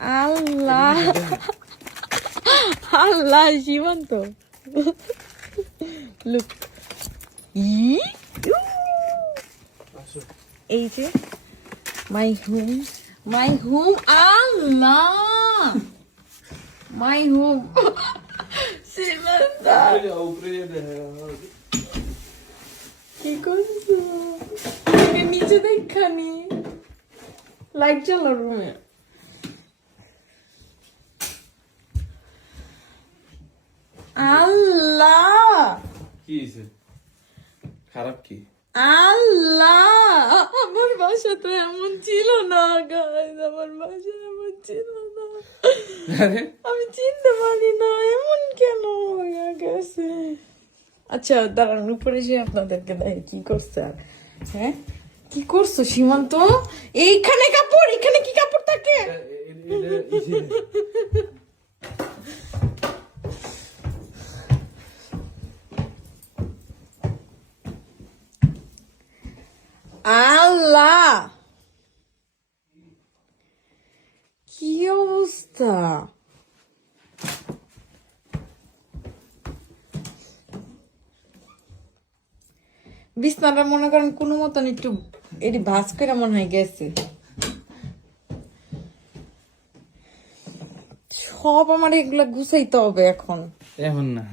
আল্লাহ আল্লাহ সীমান্ত লুক এই যে my home Allah my home সীমান্ত কি করছো নিচে দেখানি লাইট জ্বালা রুমে আল্লাহ কি হয়েছে? খারাপ কি? আল্লাহ আমার বাসা তো এমন ছিল না গাইস, আমার বাসা এমন ছিল না, আমি চিনতে পারি না এমন কেন হয়ে গেছে। আচ্ছা দাঁড়ান উপরে এসে আপনাদেরকে দেখে কি করছে। আর হ্যাঁ কি করছো সীমান্ত? এইখানে কাপড়, এখানে কি কাপড় থাকে? আল্লাহ কি অবস্থা! বিছনাটা মনে করেন কোনো মতন একটু এটি ভাঁজ করে মনে হয় গেছে। সব আমার এগুলা গুছাইতে হবে এখন। এখন না